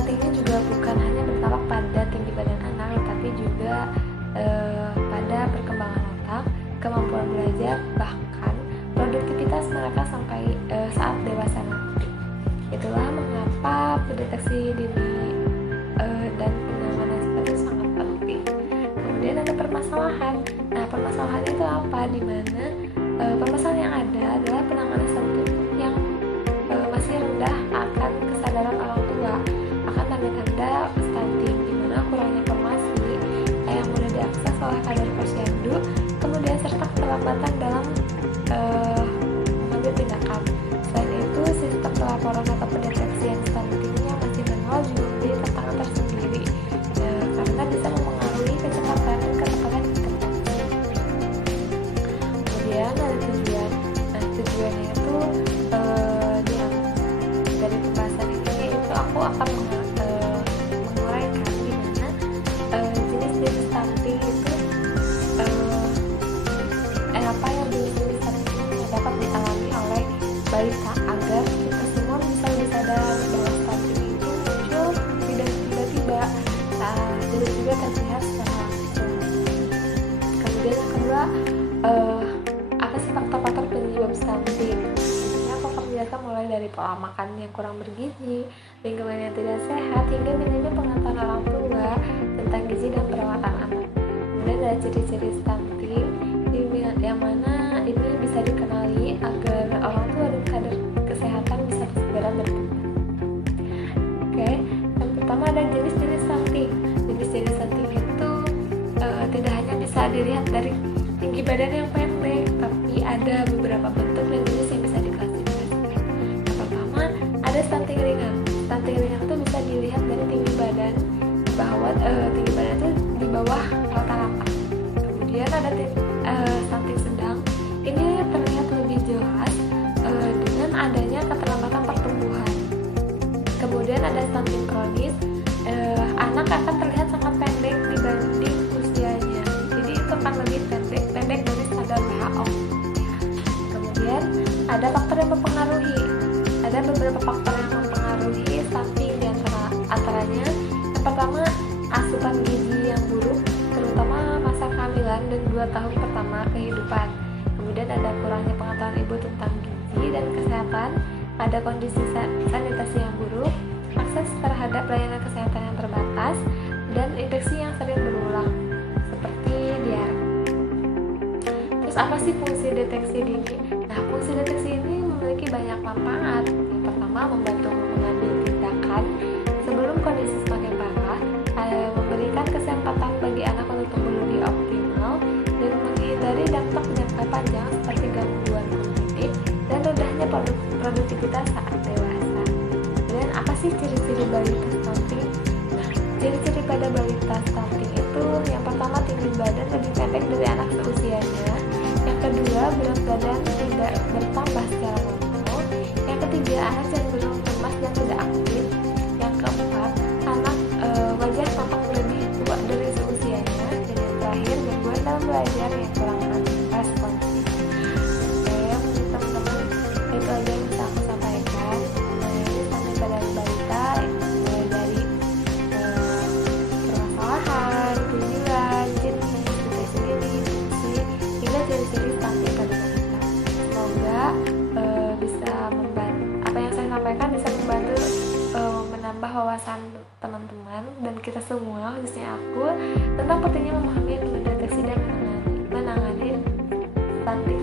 stunting ini juga bukan hanya berdampak pada tinggi badan anak, tetapi juga pada perkembangan otak, kemampuan belajar, bahkan produktivitas mereka sampai saat dewasa nanti. Itulah mengapa pendeteksi dini dan penanganan seperti itu sangat penting. Kemudian ada permasalahan. Nah, permasalahan itu apa? Dimana permasalahan yang ada adalah penanganan stunting yang masih rendah akan kesadaran orang tua akan tanda-tanda stunting, dimana kurangnya informasi yang mudah diakses oleh kadar posyandu, kemudian serta keterlambatan dalam mengambil tindakan. Selain itu, sistem pelaporan atau pendeteksian stunting yang masih manual juga menjadi tantangan tersendiri karena bisa mempengaruhi kecepatan dan ketepatan intervensi. Kemudian ada tujuan. Nah, tujuannya itu dari pembahasan ini yaitu aku akan menguraikan gimana jenis-jenis stunting itu apa yang jenis-jenis stunting yang dapat dialami oleh balita agar kita semua bisa lebih sadar bahwa stunting itu muncul tidak tiba-tiba, jadi juga terlihat secara langsung. Kemudian yang kedua, apa sih faktor-faktor penyebab stunting? Aku akan menjelaskan mulai dari pola makan yang kurang bergizi, lingkungan yang tidak sehat, hingga minimnya pengetahuan orang tua tentang gizi dan perawatan anak. Kemudian ada ciri-ciri stunting yang mana ini bisa dikenali agar orang tua dan kadar kesehatan bisa segera bertindak. Oke, yang pertama ada jenis-jenis stunting. Jenis-jenis stunting itu tidak hanya bisa dilihat dari tinggi badan yang pendek, tapi ada beberapa bentuk dan jenis yang bisa diklasifikasikan. Yang pertama ada stunting ringan. Stunting ringan itu bisa dilihat dari tinggi badan, bahwa tinggi badan itu di bawah rata-rata. Kemudian ada stunting sedang. Ini terlihat lebih jelas dengan adanya keterlambatan pertumbuhan. Kemudian ada stunting kronis. Anak akan terlihat sangat pendek dibanding usianya. Jadi itu akan lebih pendek dari standar WHO. Kemudian ada faktor yang mempengaruhi. Ada beberapa faktor yang mempengaruhi stunting, di antaranya yang pertama asupan gizi yang buruk, terutama masa kehamilan dan 2 tahun pertama kehidupan. Kemudian ada kurangnya pengetahuan ibu tentang gizi dan kesehatan, ada kondisi sanitasi yang buruk, akses terhadap layanan kesehatan yang terbatas, dan infeksi yang sering berulang seperti diare. Terus apa sih fungsi deteksi dini? Nah, fungsi deteksi ini memiliki banyak manfaat. Yang pertama, membantu mengambil tindakan sebelum kondisi semakin parah, memberikan kesempatan bagi anak untuk tumbuh lebih optimal, dan menghindari dampak jangka panjang seperti gangguan kognitif dan rendahnya produktivitas saat dewasa. Dan apa sih ciri-ciri balita stunting? Nah, ciri-ciri pada balita stunting itu yang pertama tinggi badan lebih pendek dari anak seusianya, yang kedua berat badan tidak bertambah secara normal, yang ketiga anak cenderung lemas dan tidak aktif, yang keempat anak wajar tampak lebih tua dari seusianya, dan yang terakhir gangguan dalam belajar yang kurang responsif. Oke, mungkin teman-teman itu aja yang bisa aku sampaikan mengenai stunting pada balita, mulai dari permasalahan, tujuan, jenis, deteksi dini, fungsi, hingga ciri-ciri stunting pada balita. Semoga bisa membantu, apa yang saya sampaikan bisa membantu menambah wawasan teman-teman dan kita semua, khususnya aku, tentang pentingnya memahami, mendeteksi dan menangani stunting